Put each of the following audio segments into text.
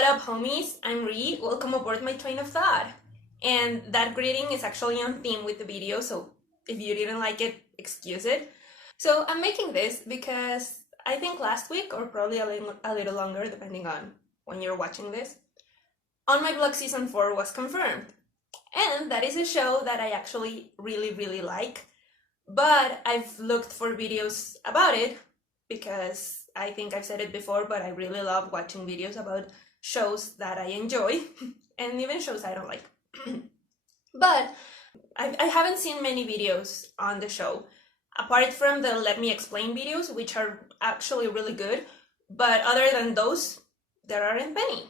What up, homies? I'm Ree. Welcome aboard my train of thought. And that greeting is actually on theme with the video, so if you didn't like it, excuse it. So I'm making this because I think last week, or probably a little longer, depending on when you're watching this, On My Block Season 4 was confirmed. And that is a show that I actually really like. But I've looked for videos about it because I think I've said it before, but I really love watching videos about shows that I enjoy and even shows I don't like. But I haven't seen many videos on the show, apart from the Let Me Explain videos, which are actually really good. But other than those, there aren't many.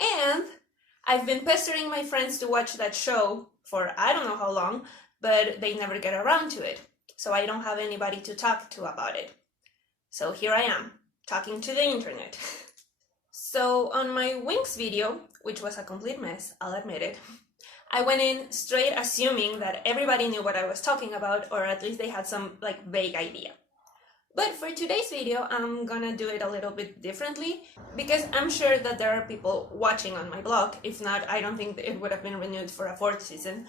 And I've been pestering my friends to watch that show for I don't know how long, but they never get around to it. So I don't have anybody to talk to about it. So here I am, talking to the internet. So on my Winx video, which was a complete mess, I'll admit it, I went in straight assuming that everybody knew what I was talking about, or at least they had some vague idea. But for today's video, I'm gonna do it a little bit differently because I'm sure that there are people watching on my blog. If not, I don't think it would have been renewed for a 4th season.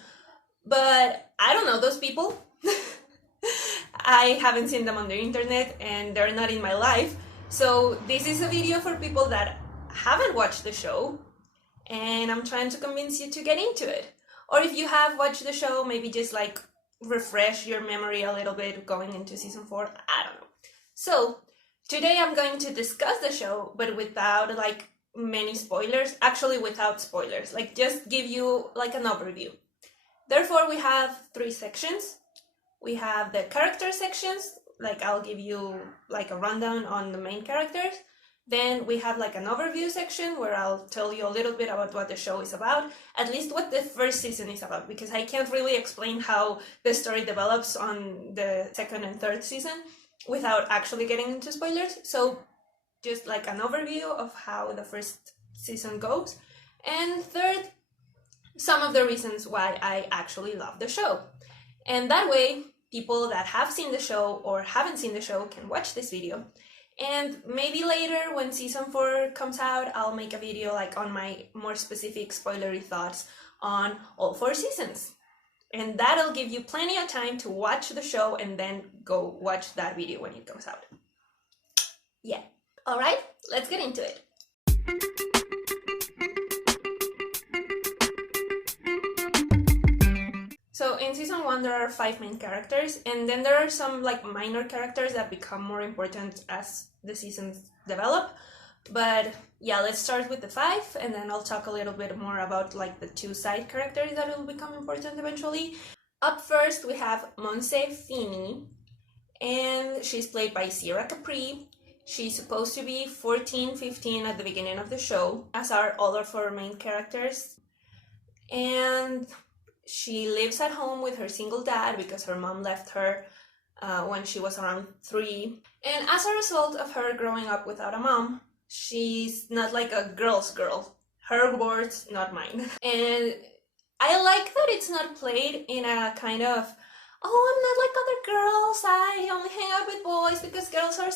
But I don't know those people. I haven't seen them on the internet and they're not in my life. So this is a video for people that haven't watched the show and I'm trying to convince you to get into it. Or if you have watched the show, maybe just refresh your memory a little bit going into season 4. I don't know. So today I'm going to discuss the show, but without many spoilers. Actually, without spoilers. Just give you an overview. Therefore, we have 3 sections. We have the character sections. I'll give you a rundown on the main characters. Then we have an overview section where I'll tell you a little bit about what the show is about, at least what the 1st season is about, because I can't really explain how the story develops on the 2nd and 3rd season without actually getting into spoilers. So just an overview of how the 1st season goes. And 3rd, some of the reasons why I actually love the show. And that way, people that have seen the show or haven't seen the show can watch this video. And maybe later, when season 4 comes out, I'll make a video on my more specific spoilery thoughts on all 4 seasons. And that'll give you plenty of time to watch the show and then go watch that video when it comes out. Yeah. All right, let's get into it. So in season 1 there are 5 main characters, and then there are some minor characters that become more important as the seasons develop. But yeah, let's start with the 5, and then I'll talk a little bit more about the 2 side characters that will become important eventually. Up first we have Monse Fini, and she's played by Sierra Capri. She's supposed to be 14, 15 at the beginning of the show, as are all of our main characters. And she lives at home with her single dad because her mom left her when she was around 3. And as a result of her growing up without a mom, she's not a girl's girl. Her words, not mine. And I like that it's not played in a kind of, oh, I'm not like other girls, I only hang out with boys because girls are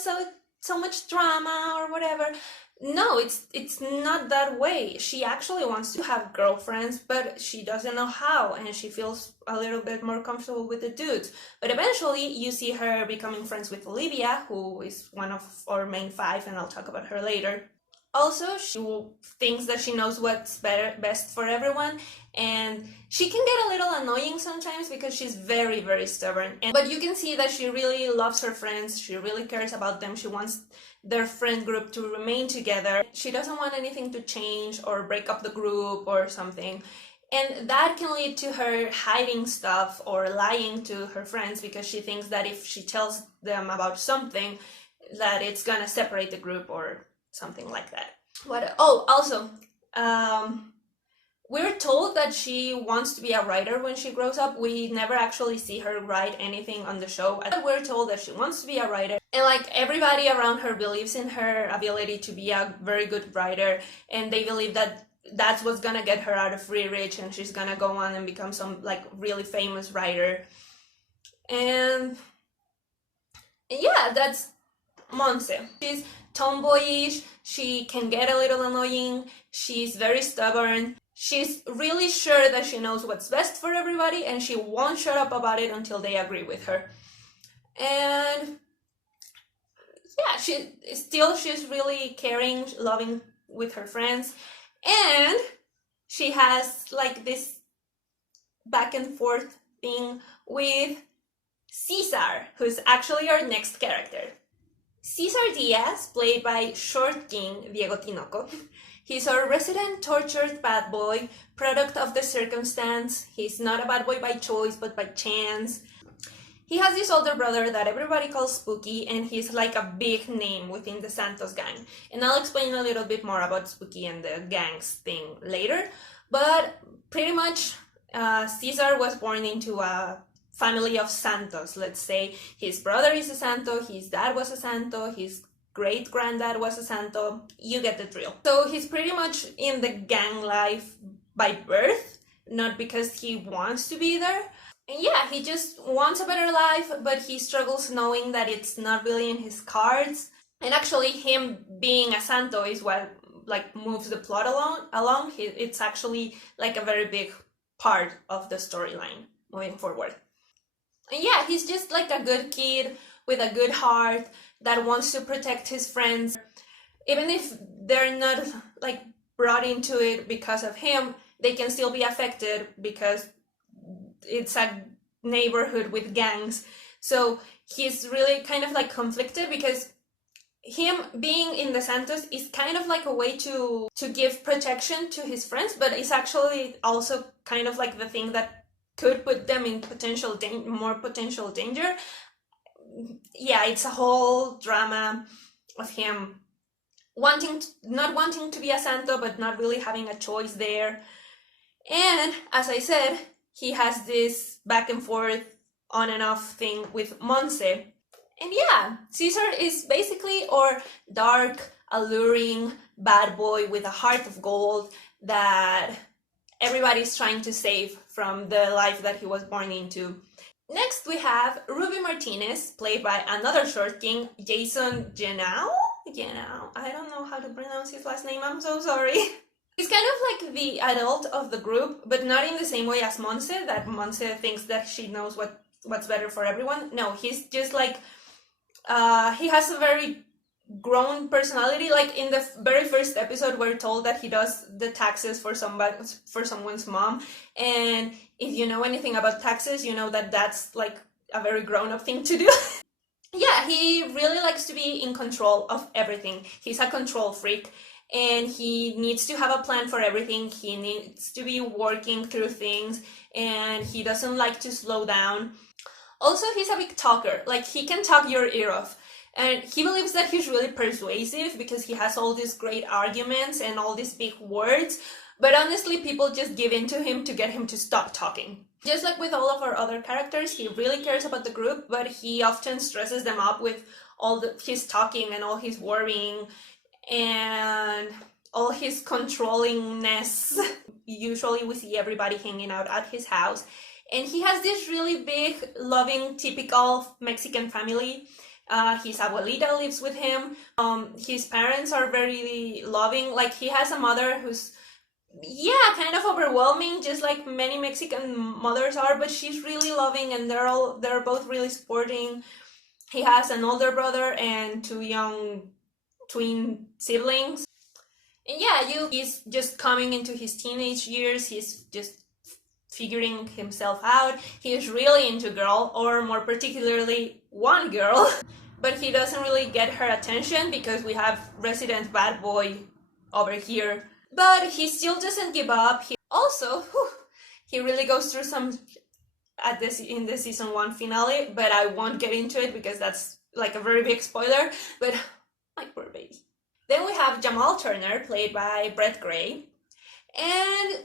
so much drama or whatever. No, it's not that way. She actually wants to have girlfriends, but she doesn't know how, and she feels a little bit more comfortable with the dudes. But eventually, you see her becoming friends with Olivia, who is one of our main 5, and I'll talk about her later. Also, she thinks that she knows what's best for everyone, and she can get a little annoying sometimes because she's very stubborn. But you can see that she really loves her friends, she really cares about them, she wants their friend group to remain together. She doesn't want anything to change or break up the group or something. And that can lead to her hiding stuff or lying to her friends because she thinks that if she tells them about something, that it's gonna separate the group or something like that. Also, we're told that she wants to be a writer when she grows up. We never actually see her write anything on the show. We're told that she wants to be a writer, and everybody around her believes in her ability to be a very good writer, and they believe that that's what's gonna get her out of Free Rich, and she's gonna go on and become some really famous writer. And yeah, that's Monse. She's tomboyish, she can get a little annoying, she's very stubborn, she's really sure that she knows what's best for everybody, and she won't shut up about it until they agree with her. And yeah, she's really caring, loving with her friends, and she has like this back and forth thing with Cesar, who's actually our next character. Cesar Diaz, played by Short King Diego Tinoco. He's our resident tortured bad boy, product of the circumstance. He's not a bad boy by choice, but by chance. He has this older brother that everybody calls Spooky, and he's like a big name within the Santos gang. And I'll explain a little bit more about Spooky and the gangs thing later. But pretty much, Cesar was born into a family of Santos, let's say. His brother is a Santo, his dad was a Santo, his great-granddad was a Santo. You get the drill. So he's pretty much in the gang life by birth, not because he wants to be there. And yeah, he just wants a better life, but he struggles knowing that it's not really in his cards. And actually, him being a Santo is what like moves the plot along. It's actually like a very big part of the storyline moving forward. And yeah, he's just like a good kid with a good heart that wants to protect his friends. Even if they're not like brought into it because of him, they can still be affected because it's a neighborhood with gangs. So he's really kind of like conflicted because him being in the Santos is kind of like a way to give protection to his friends, but it's actually also kind of like the thing that could put them in more potential danger. Yeah, it's a whole drama of him not wanting to be a Santo, but not really having a choice there. And as I said, he has this back and forth, on and off thing with Monse. And yeah, Cesar is basically our dark, alluring bad boy with a heart of gold that everybody's trying to save from the life that he was born into. Next we have Ruby Martinez, played by another Short King, Jason Genau? I don't know how to pronounce his last name, I'm so sorry. He's kind of like the adult of the group, but not in the same way as Monse, that Monse thinks that she knows what's better for everyone. No, he's just like, he has a very grown personality. Like in the very first episode, we're told that he does the taxes for someone's mom, and if you know anything about taxes, you know that that's like a very grown-up thing to do. Yeah, he really likes to be in control of everything. He's a control freak, and he needs to have a plan for everything. He needs to be working through things, and he doesn't like to slow down. Also, he's a big talker. Like, he can talk your ear off. And he believes that he's really persuasive because he has all these great arguments and all these big words. But honestly, people just give in to him to get him to stop talking. Just like with all of our other characters, he really cares about the group, but he often stresses them up with all his talking and all his worrying and all his controllingness. Usually we see everybody hanging out at his house. And he has this really big, loving, typical Mexican family. His abuelita lives with him. His parents are very loving. Like, he has a mother who's, yeah, kind of overwhelming, just like many Mexican mothers are, but she's really loving, and they're both really supporting. He has an older brother and 2 young twin siblings. And yeah, he's just coming into his teenage years. He's just figuring himself out. He's really into girl, or more particularly one girl, but he doesn't really get her attention because we have resident bad boy over here. But he still doesn't give up. He really goes through some in the season 1 finale, but I won't get into it because that's like a very big spoiler. But my poor baby. Then we have Jamal Turner, played by Brett Gray, and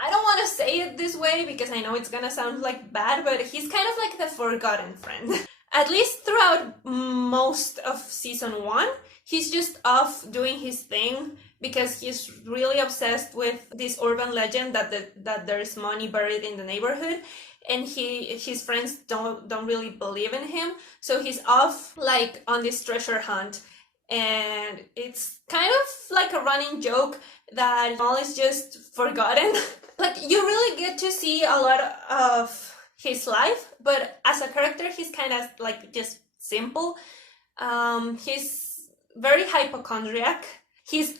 I don't want to say it this way because I know it's gonna sound like bad, but he's kind of like the forgotten friend. At least throughout most of season 1, he's just off doing his thing, because he's really obsessed with this urban legend that there's money buried in the neighborhood, and his friends don't really believe in him, so he's off like on this treasure hunt. And it's kind of like a running joke that all is just forgotten. Like, you really get to see a lot of his life, but as a character he's kind of like just simple. He's very hypochondriac. He's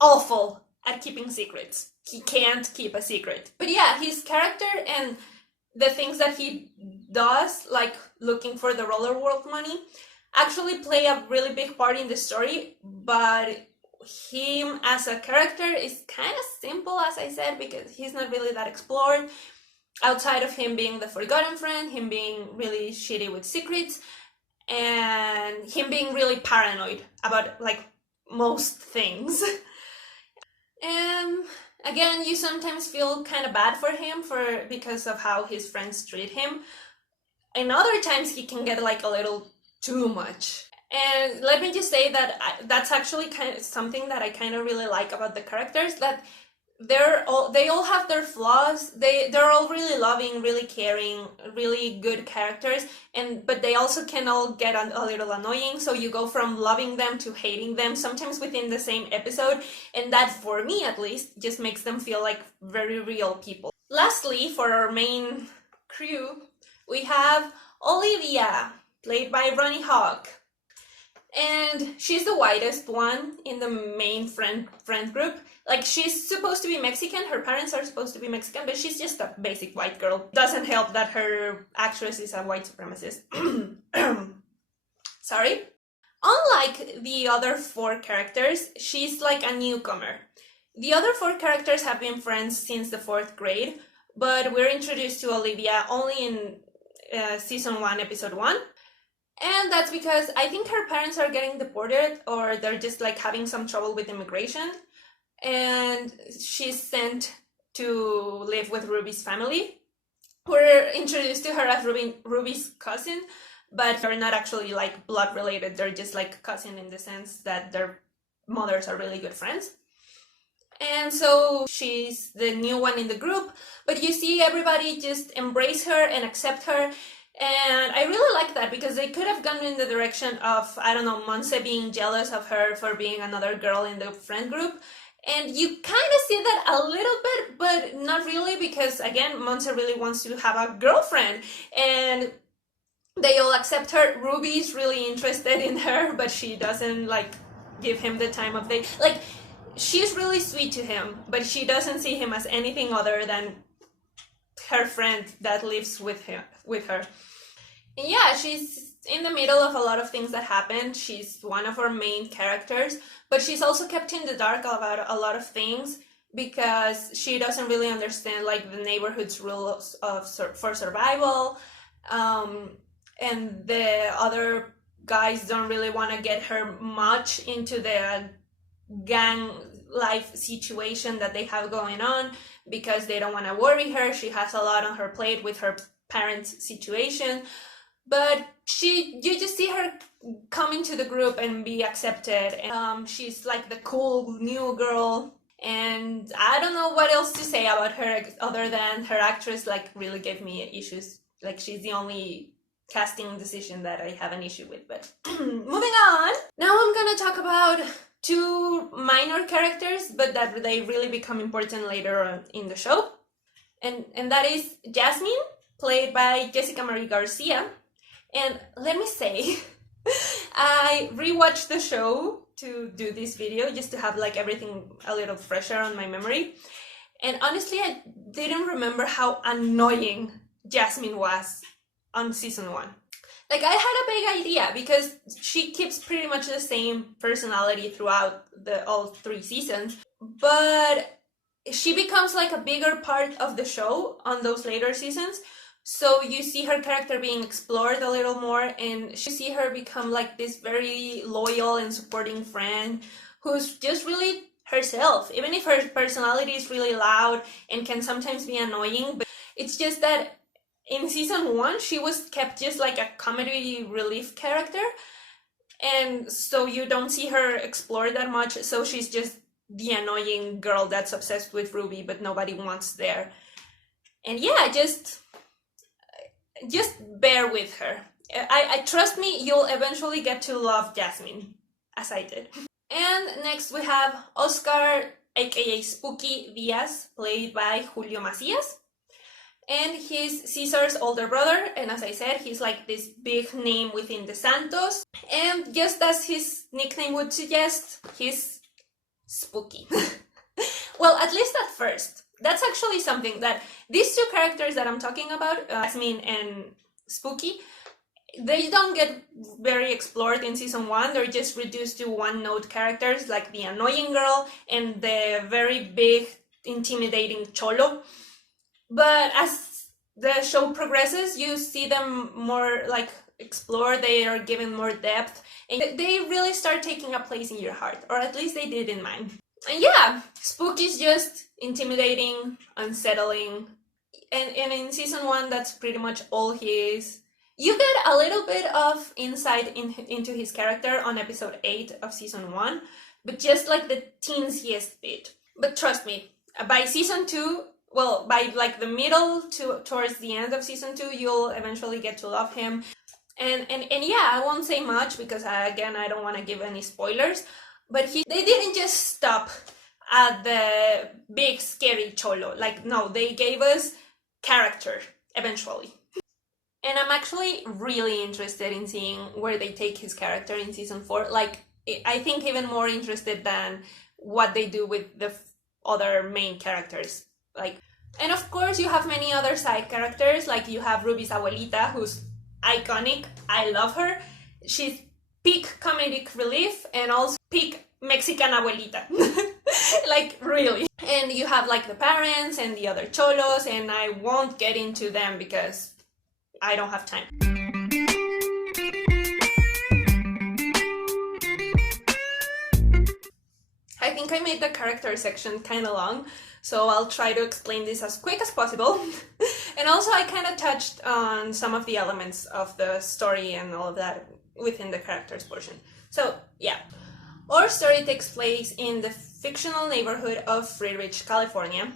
awful at keeping secrets. He can't keep a secret. But yeah, his character and the things that he does, like looking for the roller world money, actually play a really big part in the story. But him as a character is kind of simple, as I said, because he's not really that explored outside of him being the forgotten friend, him being really shitty with secrets, and him being really paranoid about like most things. And again, you sometimes feel kind of bad for him because of how his friends treat him. And other times he can get like a little too much. And let me just say that that's actually kind of something that I kind of really like about the characters, that they all have their flaws. They're all really loving, really caring, really good characters, but they also can all get a little annoying, so you go from loving them to hating them, sometimes within the same episode, and that, for me at least, just makes them feel like very real people. Lastly, for our main crew, we have Olivia, played by Ronnie Hawk. And she's the whitest one in the main friend group. Like, she's supposed to be Mexican, her parents are supposed to be Mexican, but she's just a basic white girl. Doesn't help that her actress is a white supremacist. Sorry. Unlike the other four characters, she's like a newcomer. The other four characters have been friends since the 4th grade, but we're introduced to Olivia only in season 1, episode 1. And that's because I think her parents are getting deported, or they're just like having some trouble with immigration. And she's sent to live with Ruby's family. We're introduced to her as Ruby's cousin, but they're not actually like blood related. They're just like cousin in the sense that their mothers are really good friends. And so she's the new one in the group, but you see everybody just embrace her and accept her. And I really like that, because they could have gone in the direction of, I don't know, Monse being jealous of her for being another girl in the friend group. And you kind of see that a little bit, but not really, because again, Monse really wants to have a girlfriend, and they all accept her. Ruby's really interested in her, but she doesn't like give him the time of day. Like, she's really sweet to him, but she doesn't see him as anything other than her friend that lives with her. And yeah, she's in the middle of a lot of things that happen. She's one of our main characters, but she's also kept in the dark about a lot of things, because she doesn't really understand like the neighborhood's rules for survival, and the other guys don't really want to get her much into the gang life situation that they have going on, because they don't want to worry her. She has a lot on her plate with her parents' situation, but you just see her come into the group and be accepted. She's like the cool new girl, and I don't know what else to say about her other than her actress like really gave me issues. Like, she's the only casting decision that I have an issue with. But moving on, now I'm gonna talk about two minor characters, but that they really become important later on in the show, and that is Jasmine, played by Jessica Marie Garcia. And let me say, I rewatched the show to do this video just to have like everything a little fresher on my memory, and honestly I didn't remember how annoying Jasmine was on season 1. Like, I had a big idea, because she keeps pretty much the same personality throughout all 3 seasons, but she becomes like a bigger part of the show on those later seasons. So you see her character being explored a little more, and you see her become like this very loyal and supporting friend who's just really herself, even if her personality is really loud and can sometimes be annoying. But it's just that in season 1, she was kept just like a comedy relief character, and so you don't see her explore that much, so she's just the annoying girl that's obsessed with Ruby but nobody wants there. And yeah, just bear with her. I trust me, you'll eventually get to love Jasmine, as I did. And next we have Oscar, aka Spooky Diaz, played by Julio Macias. And he's Caesar's older brother, and as I said, he's like this big name within the Santos. And just as his nickname would suggest, he's spooky. Well, at least at first. That's actually something that these two characters that I'm talking about, Jasmine and Spooky, they don't get very explored in season 1. They're just reduced to one-note characters like the annoying girl and the very big, intimidating cholo. But as the show progresses, you see them more like explored, they are given more depth, and they really start taking a place in your heart, or at least they did in mine. And yeah, Spooky's just intimidating, unsettling, and in season 1, that's pretty much all he is. You get a little bit of insight into his character on episode 8 of season 1, but just like the teensiest bit. But trust me, by season 2, well, by like the middle towards the end of season 2, you'll eventually get to love him. And yeah, I won't say much because again, I don't want to give any spoilers, but they didn't just stop at the big scary cholo. Like, no, they gave us character eventually. And I'm actually really interested in seeing where they take his character in season 4. Like, I think even more interested than what they do with the other main characters. Like, and of course you have many other side characters, like you have Ruby's abuelita, who's iconic. I love her. She's peak comedic relief and also peak Mexican abuelita. Like, really. And you have like the parents and the other cholos, and I won't get into them because I don't have time. I think I made the character section kind of long, so I'll try to explain this as quick as possible. And also I kind of touched on some of the elements of the story and all of that within the characters portion. So yeah, our story takes place in the fictional neighborhood of Friedrich, California,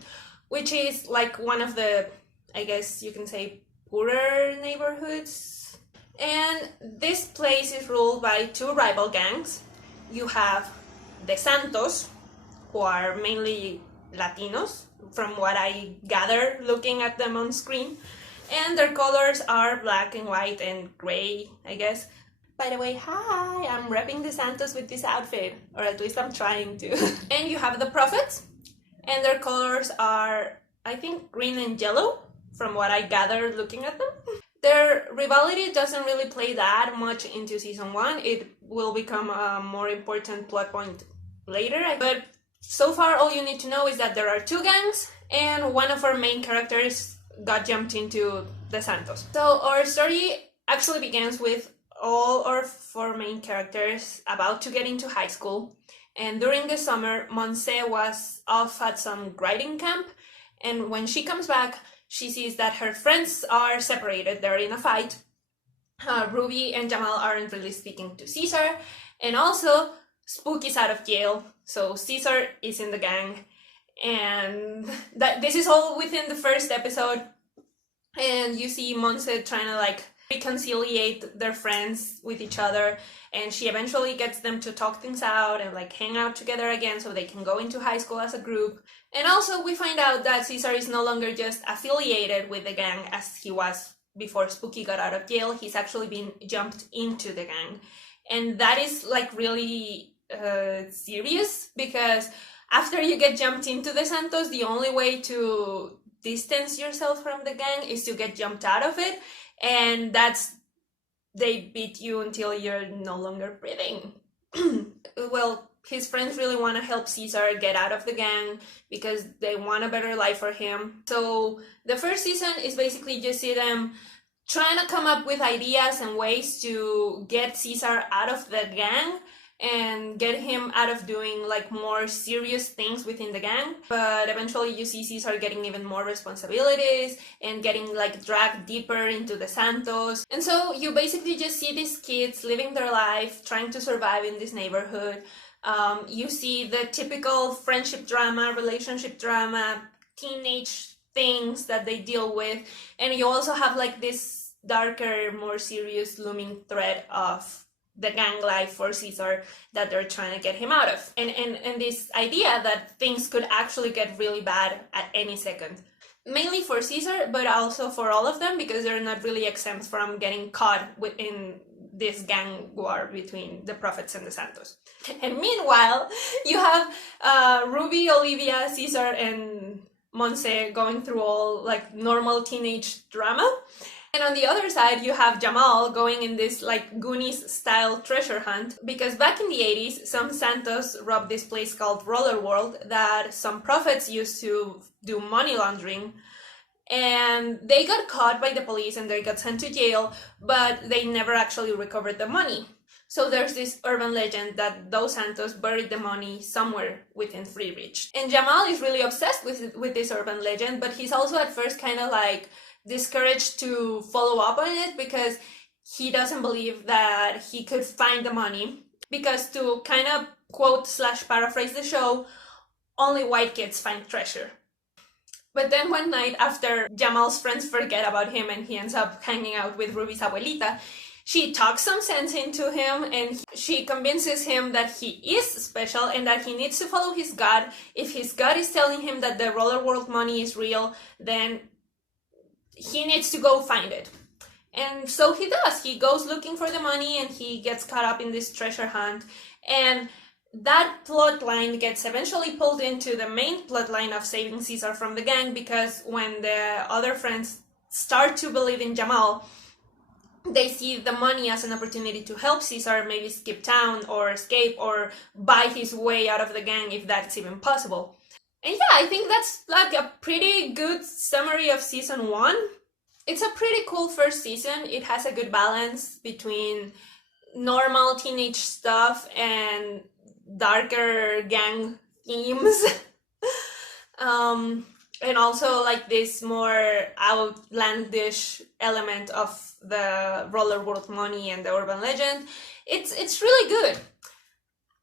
which is like one of the, I guess you can say, poorer neighborhoods. And this place is ruled by two rival gangs. You have the Santos, who are mainly Latinos, from what I gather looking at them on screen, and their colors are black and white and gray, I guess. By the way, hi, I'm repping the Santos with this outfit, or at least I'm trying to. And you have the Prophets, and their colors are, I think, green and yellow, from what I gather looking at them. Their rivalry doesn't really play that much into season 1. It will become a more important plot point later, but so far all you need to know is that there are two gangs and one of our main characters got jumped into the Santos. So our story actually begins with all our four main characters about to get into high school, and during the summer Monse was off at some grading camp, and when she comes back she sees that her friends are separated, they're in a fight. Ruby and Jamal aren't really speaking to Caesar, and also Spooky's out of jail, so Caesar is in the gang. And this is all within the first episode, and you see Monse trying to like reconciliate their friends with each other, and she eventually gets them to talk things out and like hang out together again so they can go into high school as a group. And also we find out that Caesar is no longer just affiliated with the gang as he was before Spooky got out of jail. He's actually been jumped into the gang, and that is like really serious, because after you get jumped into the Santos, the only way to distance yourself from the gang is to get jumped out of it, and that's, they beat you until you're no longer breathing. Well, his friends really want to help Caesar get out of the gang because they want a better life for him. So the first season is basically just see them trying to come up with ideas and ways to get Caesar out of the gang and get him out of doing like more serious things within the gang. But eventually you see Caesar getting even more responsibilities and getting like dragged deeper into the Santos. And so you basically just see these kids living their life, trying to survive in this neighborhood, You see the typical friendship drama, relationship drama, teenage things that they deal with, and you also have like this darker, more serious looming threat of the gang life for Caesar that they're trying to get him out of, and this idea that things could actually get really bad at any second, mainly for Caesar, but also for all of them, because they're not really exempt from getting caught within this gang war between the Prophets and the Santos. And meanwhile, you have Ruby, Olivia, Caesar, and Monse going through all like normal teenage drama. And on the other side, you have Jamal going in this like Goonies style treasure hunt, because back in the 80s, some Santos robbed this place called Roller World that some prophets used to do money laundering. And they got caught by the police and they got sent to jail, but they never actually recovered the money. So there's this urban legend that those Santos buried the money somewhere within Free Reach. And Jamal is really obsessed with this urban legend, but he's also at first kind of like discouraged to follow up on it because he doesn't believe that he could find the money, because to kind of quote / paraphrase the show, only white kids find treasure. But then one night, after Jamal's friends forget about him and he ends up hanging out with Ruby's abuelita, she talks some sense into him and she convinces him that he is special and that he needs to follow his gut. If his gut is telling him that the Roller World money is real, then he needs to go find it. And so he does. He goes looking for the money and he gets caught up in this treasure hunt. And that plot line gets eventually pulled into the main plot line of saving Caesar from the gang, because when the other friends start to believe in Jamal, they see the money as an opportunity to help Caesar maybe skip town or escape or buy his way out of the gang, if that's even possible. And yeah, I think that's like a pretty good summary of season 1. It's a pretty cool first season. It has a good balance between normal teenage stuff and darker gang themes. And also like this more outlandish element of the Roller World money and the urban legend. It's really good.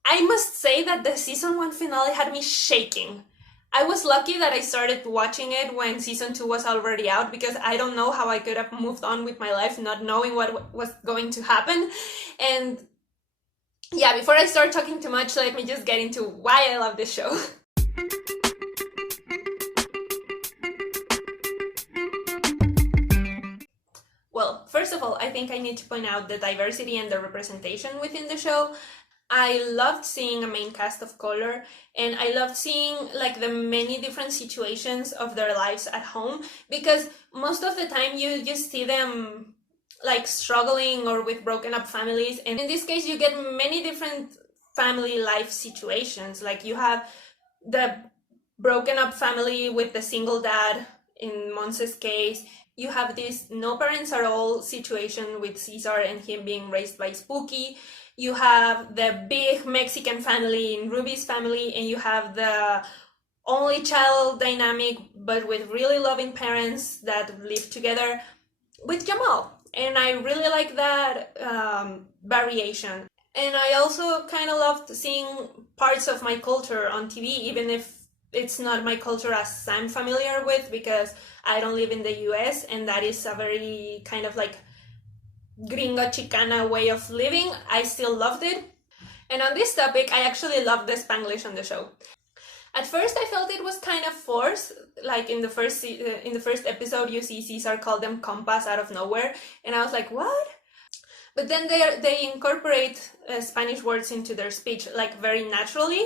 I must say that the season 1 finale had me shaking. I was lucky that I started watching it when season 2 was already out, because I don't know how I could have moved on with my life not knowing what was going to happen. And yeah, before I start talking too much, let me just get into why I love this show. Well, first of all, I think I need to point out the diversity and the representation within the show. I loved seeing a main cast of color, and I loved seeing like the many different situations of their lives at home, because most of the time you just see them like struggling or with broken up families, and in this case you get many different family life situations. Like you have the broken up family with the single dad in Monse's case. You have this no parents at all situation with Caesar and him being raised by Spooky. You have the big Mexican family in Ruby's family, and you have the only child dynamic but with really loving parents that live together with Jamal. And I really like that variation. And I also kind of loved seeing parts of my culture on TV, even if it's not my culture as I'm familiar with, because I don't live in the US, and that is a very kind of like gringa chicana way of living. I still loved it. And on this topic, I actually loved the Spanglish on the show. At first, I felt it was kind of forced. Like in the first episode, you see Caesar call them compas out of nowhere, and I was like, what? But then they incorporate Spanish words into their speech like very naturally,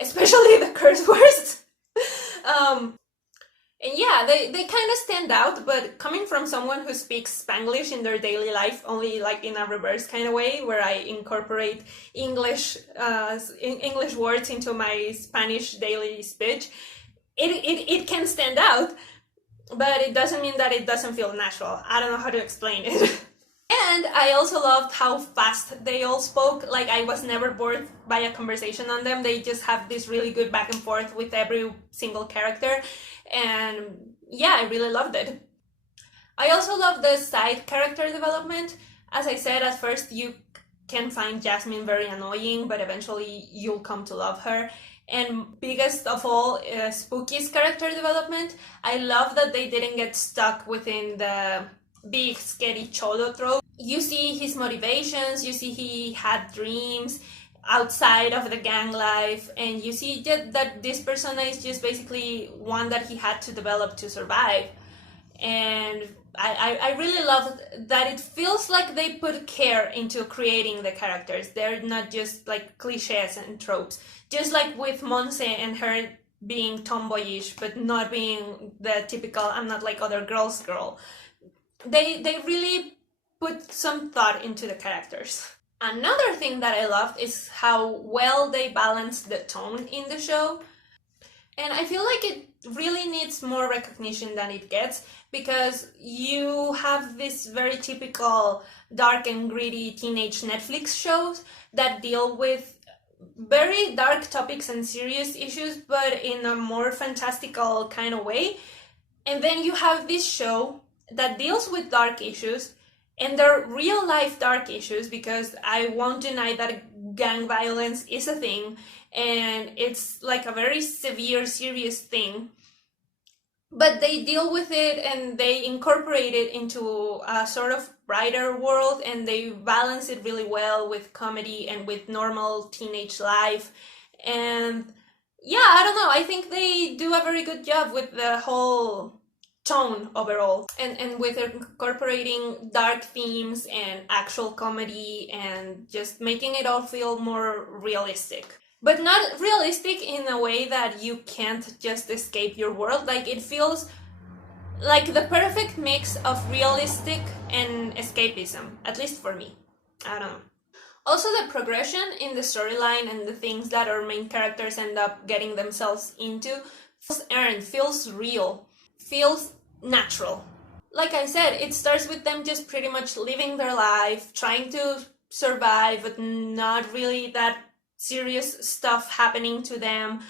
especially the curse words. And yeah, they kind of stand out, but coming from someone who speaks Spanglish in their daily life, only like in a reverse kind of way, where I incorporate English words into my Spanish daily speech, it can stand out, but it doesn't mean that it doesn't feel natural. I don't know how to explain it. And I also loved how fast they all spoke. Like, I was never bored by a conversation on them. They just have this really good back and forth with every single character. And yeah, I really loved it. I also love the side character development. As I said, at first you can find Jasmine very annoying, but eventually you'll come to love her. And biggest of all, Spooky's character development. I love that they didn't get stuck within the big scary cholo trope. You see his motivations, you see he had dreams outside of the gang life, and you see that this persona is just basically one that he had to develop to survive. And I really love that it feels like they put care into creating the characters. They're not just like cliches and tropes. Just like with Monse and her being tomboyish, but not being the typical I'm not like other girls girl. They really put some thought into the characters. Another thing that I loved is how well they balanced the tone in the show. And I feel like it really needs more recognition than it gets, because you have this very typical dark and gritty teenage Netflix shows that deal with very dark topics and serious issues, but in a more fantastical kind of way. And then you have this show that deals with dark issues, and they're real life dark issues, because I won't deny that gang violence is a thing, and it's like a very severe, serious thing. But they deal with it and they incorporate it into a sort of brighter world, and they balance it really well with comedy and with normal teenage life. And yeah, I don't know, I think they do a very good job with the whole tone overall, and with incorporating dark themes and actual comedy and just making it all feel more realistic. But not realistic in a way that you can't just escape your world. Like, it feels like the perfect mix of realistic and escapism, at least for me. I don't know. Also, the progression in the storyline and the things that our main characters end up getting themselves into feels earned, feels real, feels natural. Like I said, it starts with them just pretty much living their life, trying to survive, but not really that serious stuff happening to them.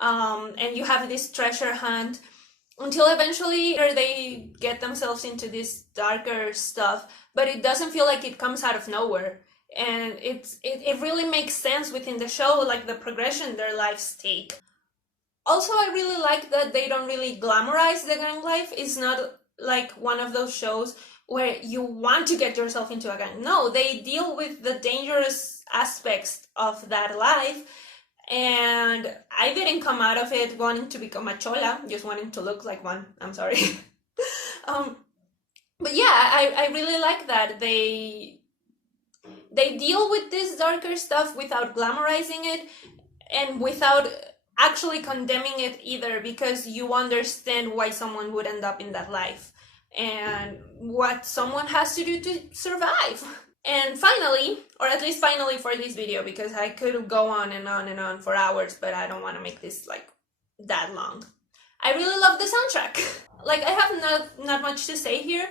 And you have this treasure hunt until eventually they get themselves into this darker stuff, but it doesn't feel like it comes out of nowhere. And it really makes sense within the show, like the progression their lives take. Also, I really like that they don't really glamorize the gang life. It's not like one of those shows where you want to get yourself into a gang. No, they deal with the dangerous aspects of that life. And I didn't come out of it wanting to become a chola, just wanting to look like one. I'm sorry. But yeah, I really like that they deal with this darker stuff without glamorizing it, and without actually condemning it either, because you understand why someone would end up in that life and what someone has to do to survive. And finally, or at least finally for this video, because I could go on and on and on for hours, but I don't want to make this like that long. I really love the soundtrack. Like, I have not much to say here.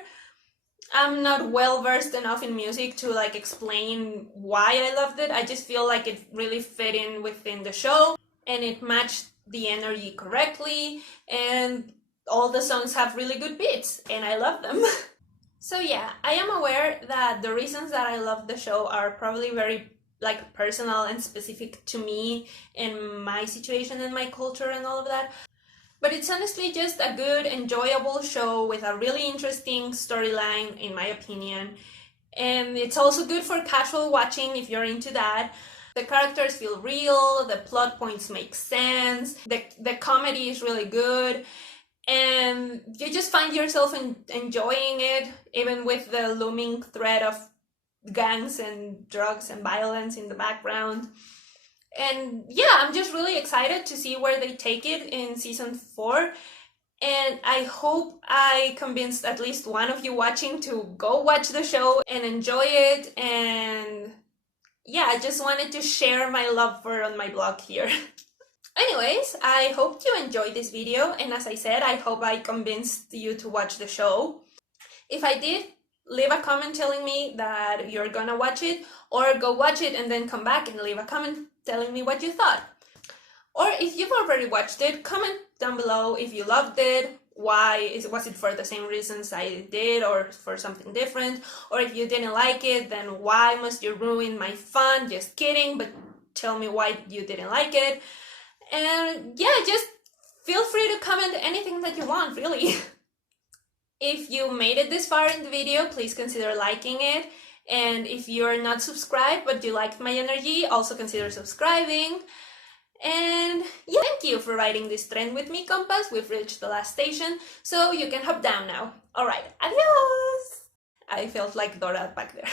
I'm not well versed enough in music to like explain why I loved it. I just feel like it really fit in within the show, and it matched the energy correctly, and all the songs have really good beats, and I love them. So yeah, I am aware that the reasons that I love the show are probably very like personal and specific to me and my situation and my culture and all of that. But it's honestly just a good, enjoyable show with a really interesting storyline, in my opinion. And it's also good for casual watching if you're into that. The characters feel real, the plot points make sense, the comedy is really good, and you just find yourself enjoying it, even with the looming threat of gangs and drugs and violence in the background. And yeah, I'm just really excited to see where they take it in season 4. And I hope I convinced at least one of you watching to go watch the show and enjoy it. And yeah, I just wanted to share my love for on my blog here. Anyways, I hope you enjoyed this video, and as I said, I hope I convinced you to watch the show. If I did, leave a comment telling me that you're gonna watch it, or go watch it and then come back and leave a comment telling me what you thought. Or if you've already watched it, comment down below if you loved it, was it for the same reasons I did or for something different? Or if you didn't like it, then why must you ruin my fun? Just kidding, but tell me why you didn't like it. And yeah, just feel free to comment anything that you want, really. If you made it this far in the video, please consider liking it. And if you're not subscribed but you liked my energy, also consider subscribing. And yeah, thank you for riding this train with me, compas. We've reached the last station, so you can hop down now. Alright, adios! I felt like Dora back there.